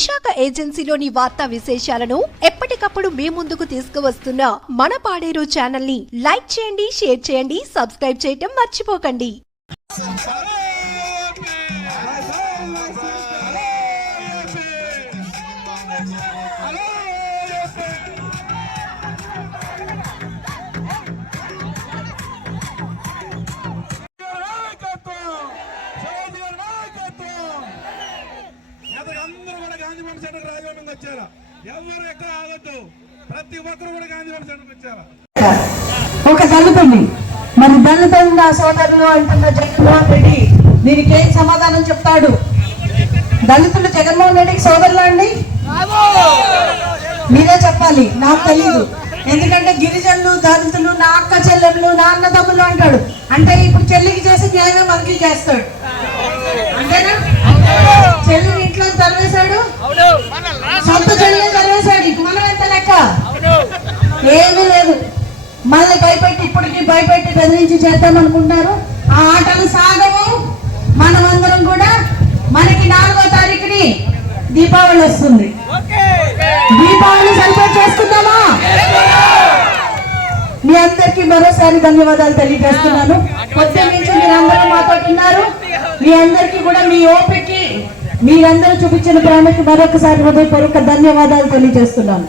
విశాఖ ఏజెన్సీలోని వార్తా విశేషాలను ఎప్పటికప్పుడు మీ ముందుకు తీసుకువస్తున్న మన పాడేరు ఛానల్ని లైక్ చేయండి షేర్ చేయండి సబ్స్క్రైబ్ చేయటం మర్చిపోకండి. అందరూ కూడా గాంధీ బొమ్మ సెంటర్ రాజభవన్ వచ్చారా? ఎవరు ఎక్కడ ఆగద్దు. ప్రతి ఒక్కరు కూడా గాంధీ బొమ్మ సెంటర్ వచ్చారా? ఒక దళితుడిని మరి దళితులు నా సోదరులు అంటున్న జగన్మోహన్ రెడ్డి దీనికి ఏం సమాధానం చెప్తాడు? దళితులు జగన్మోహన్ రెడ్డికి సోదరులా అండి? మీరే చెప్పాలి నాకు తెలీదు. ఎందుకంటే గిరిజనులు దళితులు నా అక్క చెల్లెళ్ళు నా అన్నదమ్ములు అంటాడు. అంటే ఇప్పుడు చెల్లికి చేసి న్యాయమే మనకి చేస్తాడు. మళ్ళీ భయపెట్టి ఇప్పటికి భయపెట్టి బెదిరించి చేద్దాం అనుకుంటున్నారు ఆ ఆటలు సాగవు. మనమందరం కూడా మనకి నాలుగో తారీఖుని దీపావళి వస్తుంది. దీపావళి సెలబ్రేట్ చేసుకుందామా? మీ అందరికీ మరోసారి ధన్యవాదాలు తెలియజేస్తున్నాను. పొద్దున్న నుంచి మీరందరూ మాతో ఉన్నారు. మీ అందరికీ కూడా మీ ఓపికకి మీరందరూ చూపించిన ప్రేమకి మరొకసారి హృదయపూర్వక ధన్యవాదాలు తెలియజేస్తున్నాను.